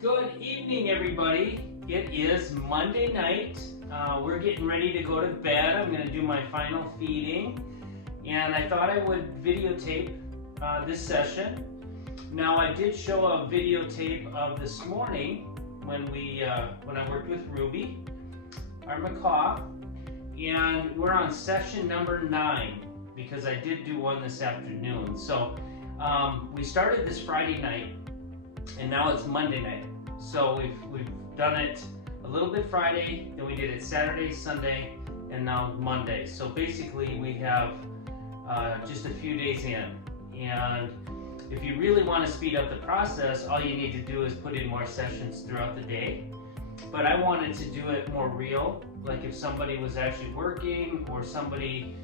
Good evening, everybody. It is Monday night. We're getting ready to go to bed. I'm going to do my final feeding, and I thought I would videotape this session. Now, I did show a videotape of this morning when I worked with Ruby, our macaw, and we're on session number 9 because I did do one this afternoon. So we started this Friday night, and now it's Monday night. So we've done it a little bit Friday, then we did it Saturday, Sunday, and now Monday. So basically we have just a few days in. And if you really want to speed up the process, all you need to do is put in more sessions throughout the day. But I wanted to do it more real, like if somebody was actually working or somebody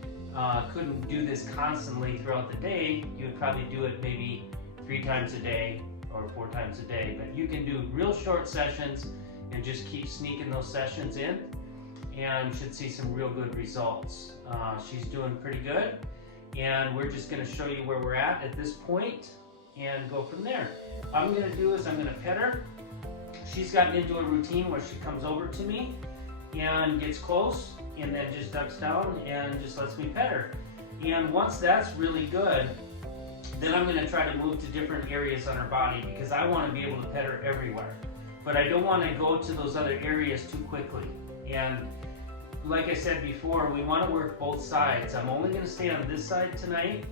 couldn't do this constantly throughout the day, you would probably do it maybe 3 times a day or 4 times a day. But you can do real short sessions and just keep sneaking those sessions in, and you should see some real good results. She's doing pretty good, and we're just going to show you where we're at this point and go from there. What I'm going to do is I'm going to pet her. She's gotten into a routine where she comes over to me and gets close and then just ducks down and just lets me pet her. And once that's really good, then I'm going to try to move to different areas on her body because I want to be able to pet her everywhere. But I don't want to go to those other areas too quickly. And like I said before, we want to work both sides. I'm only going to stay on this side tonight,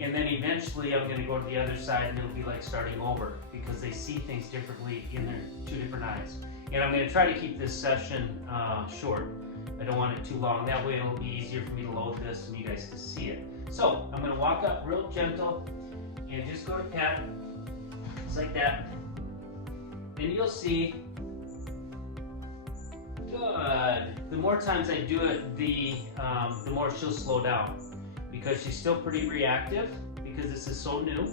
and then eventually I'm going to go to the other side, and it'll be like starting over because they see things differently in their 2 different eyes. And I'm going to try to keep this session short. I don't want it too long. That way it'll be easier for me to load this and you guys can see it. So I'm going to walk up real gentle and just go to pet, just like that. Then you'll see, good. The more times I do it, the more she'll slow down because she's still pretty reactive because this is so new.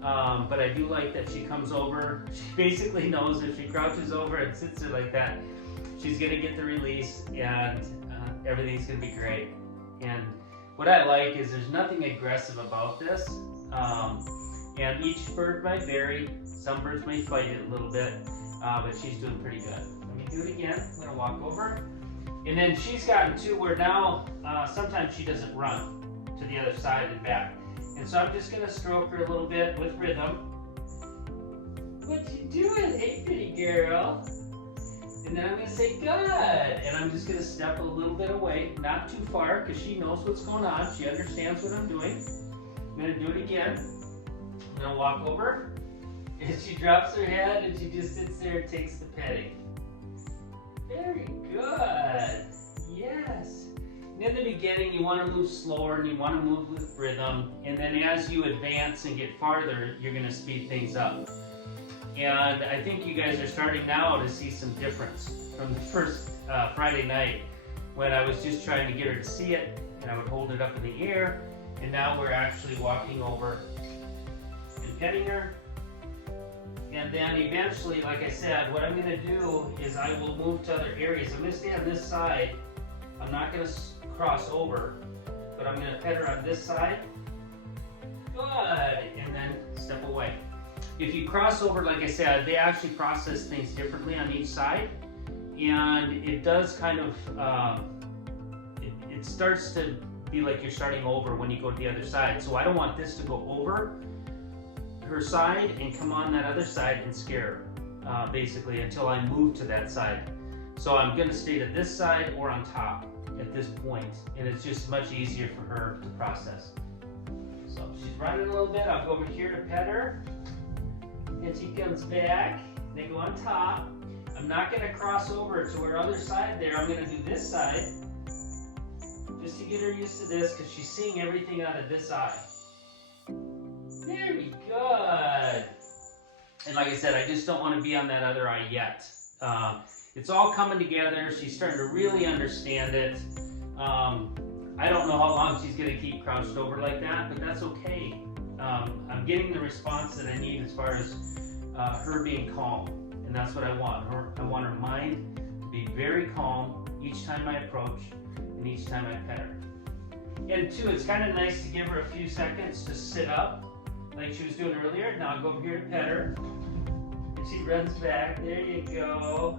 But I do like that she comes over. She basically knows if she crouches over and sits there like that, she's going to get the release and everything's going to be great. And what I like is there's nothing aggressive about this, and each bird might vary. Some birds may fight it a little bit, but she's doing pretty good. Let me do it again. I'm going to walk over. And then she's gotten to where now sometimes she doesn't run to the other side and back. And so I'm just going to stroke her a little bit with rhythm. What you doing, hey pretty girl? And then I'm going to say, good. And I'm just going to step a little bit away, not too far, because she knows what's going on. She understands what I'm doing. I'm going to do it again. I'm going to walk over, and she drops her head, and she just sits there and takes the petting. Very good. Yes. And in the beginning, you want to move slower, and you want to move with rhythm. And then as you advance and get farther, you're going to speed things up. And I think you guys are starting now to see some difference from the first Friday night when I was just trying to get her to see it and I would hold it up in the air, and now we're actually walking over and petting her. And then eventually, like I said, what I'm going to do is I will move to other areas. I'm going to stay on this side. I'm not going to cross over, but I'm going to pet her on this side. Good. And then step away. If you cross over, like I said, they actually process things differently on each side, and it does kind of, it starts to be like you're starting over when you go to the other side. So I don't want this to go over her side and come on that other side and scare her, basically, until I move to that side. So I'm going to stay to this side or on top at this point, and it's just much easier for her to process. So she's running a little bit. I'll go over here to pet her. And she comes back, they go on top. I'm not going to cross over to her other side there. I'm going to do this side just to get her used to this because she's seeing everything out of this eye. Very good. And like I said, I just don't want to be on that other eye yet. It's all coming together. She's starting to really understand it. I don't know how long she's going to keep crouched over like that, but that's okay. I'm getting the response that I need as far as her being calm, and that's what I want. I want her mind to be very calm each time I approach and each time I pet her. And two, it's kind of nice to give her a few seconds to sit up like she was doing earlier. Now I'll go over here to pet her, and She runs back. There you go.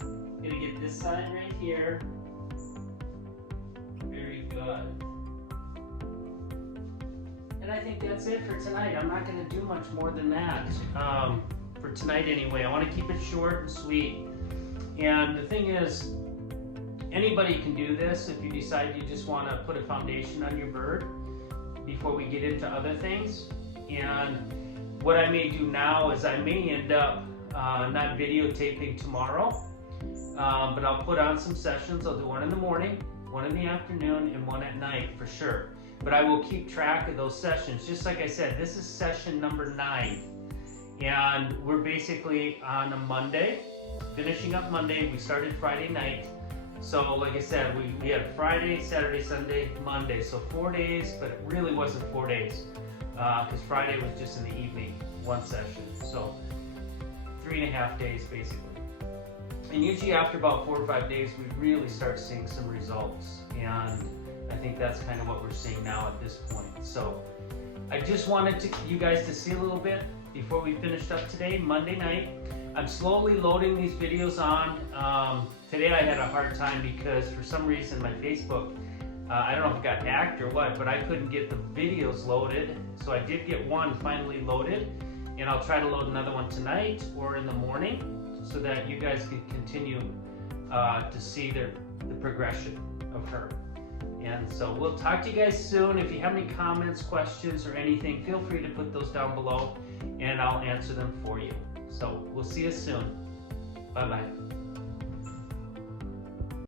Gonna get this side right here. Very good. And I think that's it for tonight. I'm not gonna do much more than that. For tonight anyway. I want to keep it short and sweet. And the thing is, anybody can do this if you decide you just want to put a foundation on your bird before we get into other things. And what I may do now is I may end up not videotaping tomorrow, but I'll put on some sessions. I'll do one in the morning, one in the afternoon, and one at night for sure. But I will keep track of those sessions. Just like I said, this is session number 9. And we're basically on a Monday, finishing up Monday. We started Friday night. So like I said, we had Friday, Saturday, Sunday, Monday. So 4 days, but it really wasn't 4 days. Because Friday was just in the evening, one session. So 3.5 days basically. And usually after about 4 or 5 days, we really start seeing some results. And I think that's kind of what we're seeing now at this point. So I just wanted you guys to see a little bit before we finished up today, Monday night. I'm slowly loading these videos on. Today I had a hard time because for some reason my Facebook, I don't know if it got hacked or what, but I couldn't get the videos loaded. So I did get one finally loaded, and I'll try to load another one tonight or in the morning so that you guys can continue to see the progression of her. And so we'll talk to you guys soon. If you have any comments, questions, or anything, feel free to put those down below and I'll answer them for you. So we'll see you soon. Bye-bye.